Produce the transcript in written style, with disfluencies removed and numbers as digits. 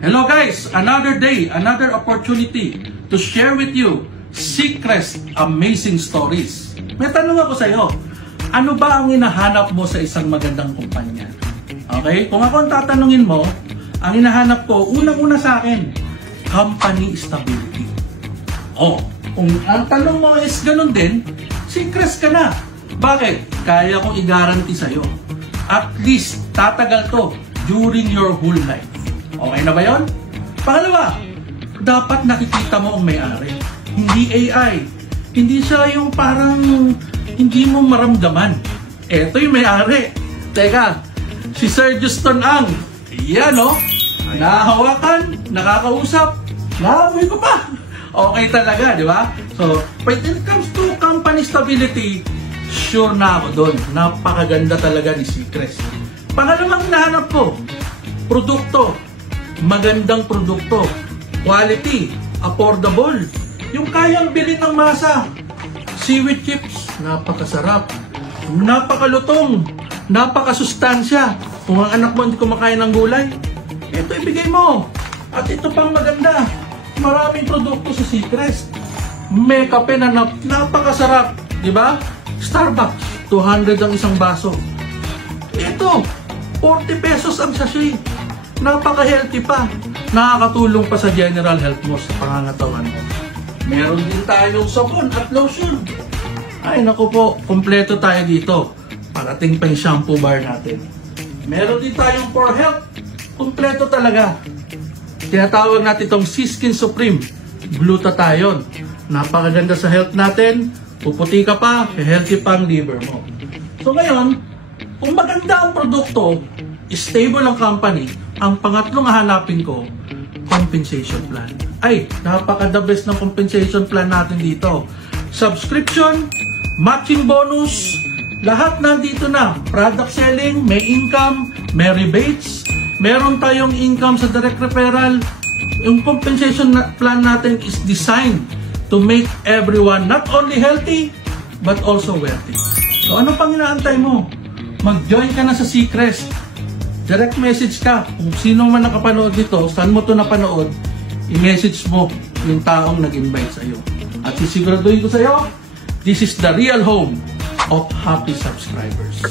Hello guys, another day, another opportunity to share with you Seacrest amazing stories. May tanong ako sa iyo, ano ba ang hinahanap mo sa isang magandang kumpanya? Okay, kung ako ang tatanungin mo, ang hinahanap ko, unang-una sa akin, company stability. Kung ang tanong mo is ganun din, Seacrest ka na. Bakit? Kaya kong i-guarantee sa'yo. At least, tatagal to during your whole life. Okay na ba yun? Pangalawa, dapat nakikita mo ang may-ari. Hindi AI. Hindi siya yung parang hindi mo maramdaman. Eto yung may-ari. Teka, si Sir Juston Ang. Yan o. Nahahawakan, nakakausap, nahamoy ko pa. Okay talaga, di ba? So, when it comes to company stability, sure na ako doon. Napakaganda talaga ni Seacrest. Pangalawang hinahanap ko, produkto. Magandang produkto. Quality. Affordable. Yung kayang bilhin ng masa. Seaweed chips. Napakasarap. Napakalutong. Napakasustansya. Kung ang anak mo hindi kumakain ng gulay, ito ibigay mo. At ito pang maganda. Maraming produkto sa Seacrest. May kape na napakasarap. Diba? Starbucks. 200 ang isang baso. Ito. 40 pesos ang sachet. Napaka-healthy pa. Nakakatulong pa sa general health mo sa pangangatawan mo. Meron din tayong sabon at lotion. Ay naku po, kompleto tayo dito. Parating pa yung shampoo bar natin. Meron din tayong for health. Kompleto talaga. Tinatawag natin itong Siskin Supreme Glutathione. Napakaganda sa health natin. Puputi ka pa, healthy pa ang liver mo. So ngayon, kung maganda ang produkto, stable ang company, ang pangatlong hahanapin ko, compensation plan. Ay, napaka-the best ng compensation plan natin dito. Subscription, matching bonus, lahat nandito na. Product selling, may income, may rebates, meron tayong income sa direct referral. Yung compensation plan natin is designed to make everyone not only healthy, but also wealthy. So ano pang inaantay mo? Mag-join ka na sa Seacrest. Direct message ka. Kung sino man nakapanood dito, saan mo to napanood, i-message mo yung taong nag-invite sa'yo. At sisiguraduhin ko sa'yo, this is the real home of happy subscribers.